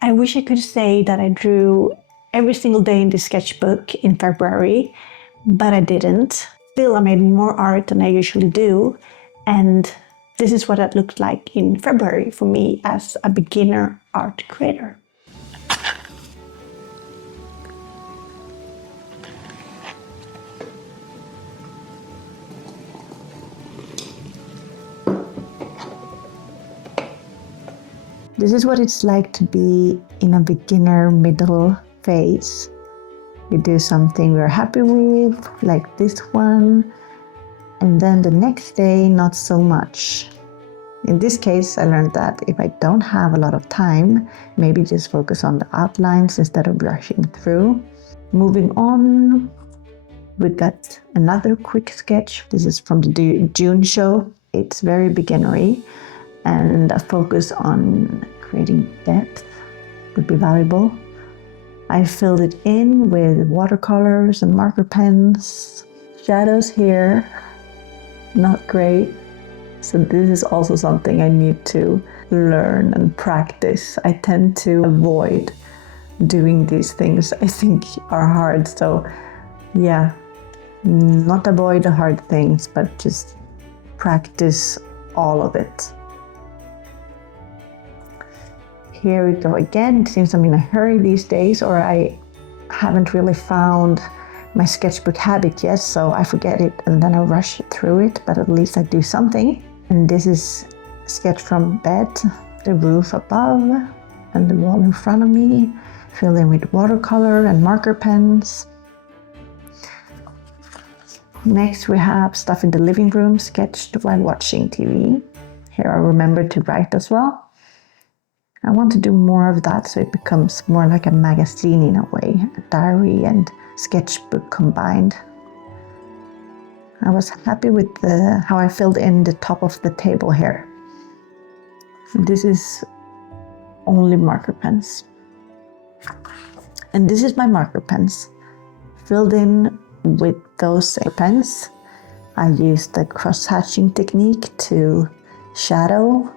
I wish I could say that I drew every single day in the sketchbook in February, but I didn't. Still, I made more art than I usually do, and this is what it looked like in February for me as a beginner art creator. This is what it's like to be in a beginner middle phase. We do something we're happy with, like this one, and then the next day, not so much. In this case, I learned that if I don't have a lot of time, maybe just focus on the outlines instead of brushing through. Moving on, we got another quick sketch. This is from the June show. It's very beginnery, and a focus on creating depth would be valuable. I filled it in with watercolors and marker pens. Shadows here, not great. So this is also something I need to learn and practice. I tend to avoid doing these things I think are hard. So yeah, not avoid the hard things, but just practice all of it. Here we go again. It seems I'm in a hurry these days, or I haven't really found my sketchbook habit yet, so I forget it and then I rush through it, but at least I do something. And this is a sketch from bed, the roof above, and the wall in front of me, filled in with watercolor and marker pens. Next we have stuff in the living room, sketched while watching TV. Here I remember to write as well. I want to do more of that so it becomes more like a magazine in a way, a diary and sketchbook combined. I was happy with how I filled in the top of the table here. This is only marker pens. And this is my marker pens, filled in with those pens. I used the cross-hatching technique to shadow.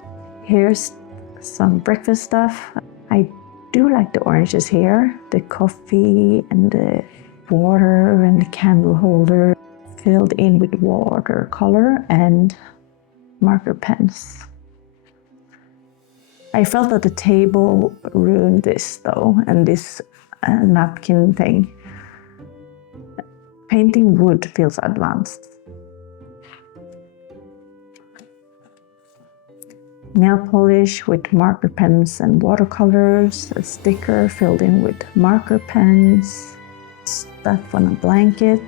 Here's some breakfast stuff. I do like the oranges here, the coffee and the water and the candle holder, filled in with watercolor and marker pens. I felt that the table ruined this though, and this napkin thing. Painting wood feels advanced. Nail polish with marker pens and watercolors, a sticker filled in with marker pens, stuff on a blanket,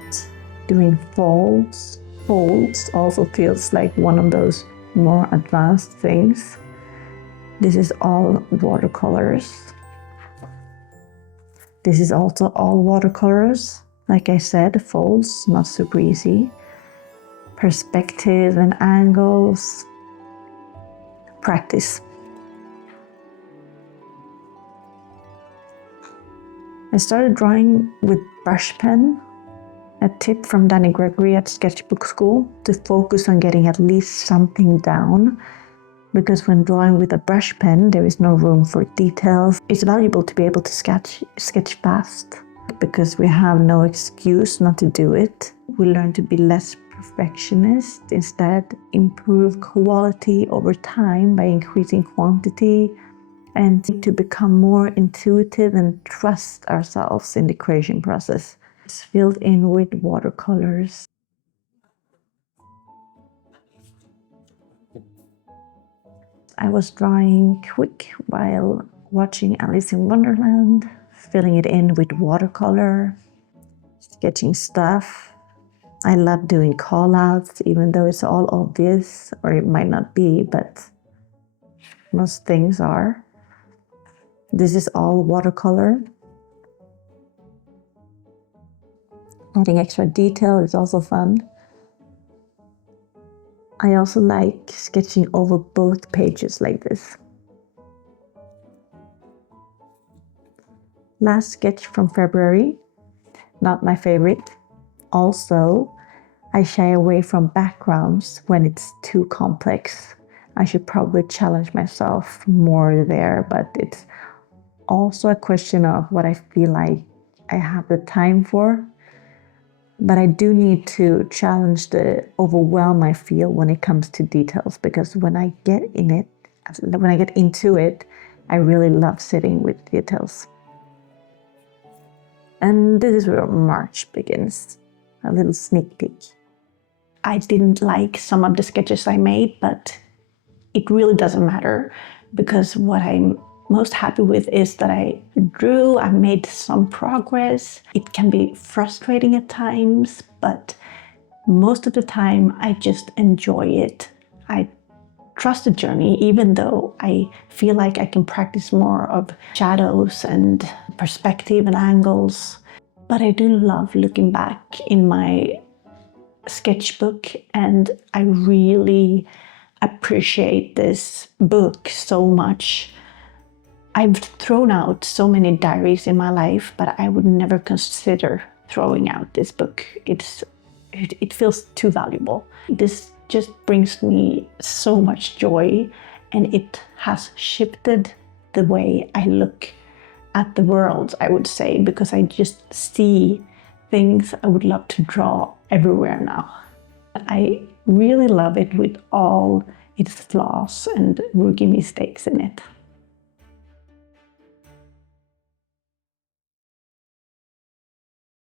doing folds. Folds also feels like one of those more advanced things. This is all watercolors. This is also all watercolors. Like I said, folds, not super easy. Perspective and angles. Practice. I started drawing with brush pen, a tip from Danny Gregory at Sketchbook School, to focus on getting at least something down, because when drawing with a brush pen there is no room for details. It's valuable to be able to sketch fast, because we have no excuse not to do it. We learn to be less perfectionist, instead improve quality over time by increasing quantity, and to become more intuitive and trust ourselves in the creation process. It's filled in with watercolors. I was drawing quick while watching Alice in Wonderland, filling it in with watercolor, sketching stuff. I love doing call-outs, even though it's all obvious, or it might not be, but most things are. This is all watercolor. Adding extra detail is also fun. I also like sketching over both pages like this. Last sketch from February, not my favorite. Also, I shy away from backgrounds when it's too complex. I should probably challenge myself more there, but it's also a question of what I feel like I have the time for. But I do need to challenge the overwhelm I feel when it comes to details, because when I get into it, I really love sitting with details. And this is where March begins. A little sneak peek. I didn't like some of the sketches I made, but it really doesn't matter, because what I'm most happy with is that I drew, I made some progress. It can be frustrating at times, but most of the time I just enjoy it. I trust the journey, even though I feel like I can practice more of shadows and perspective and angles. But I do love looking back in my sketchbook, and I really appreciate this book so much. I've thrown out so many diaries in my life, but I would never consider throwing out this book. It feels too valuable. This just brings me so much joy, and it has shifted the way I look at the world, I would say, because I just see things I would love to draw everywhere now. I really love it with all its flaws and rookie mistakes in it.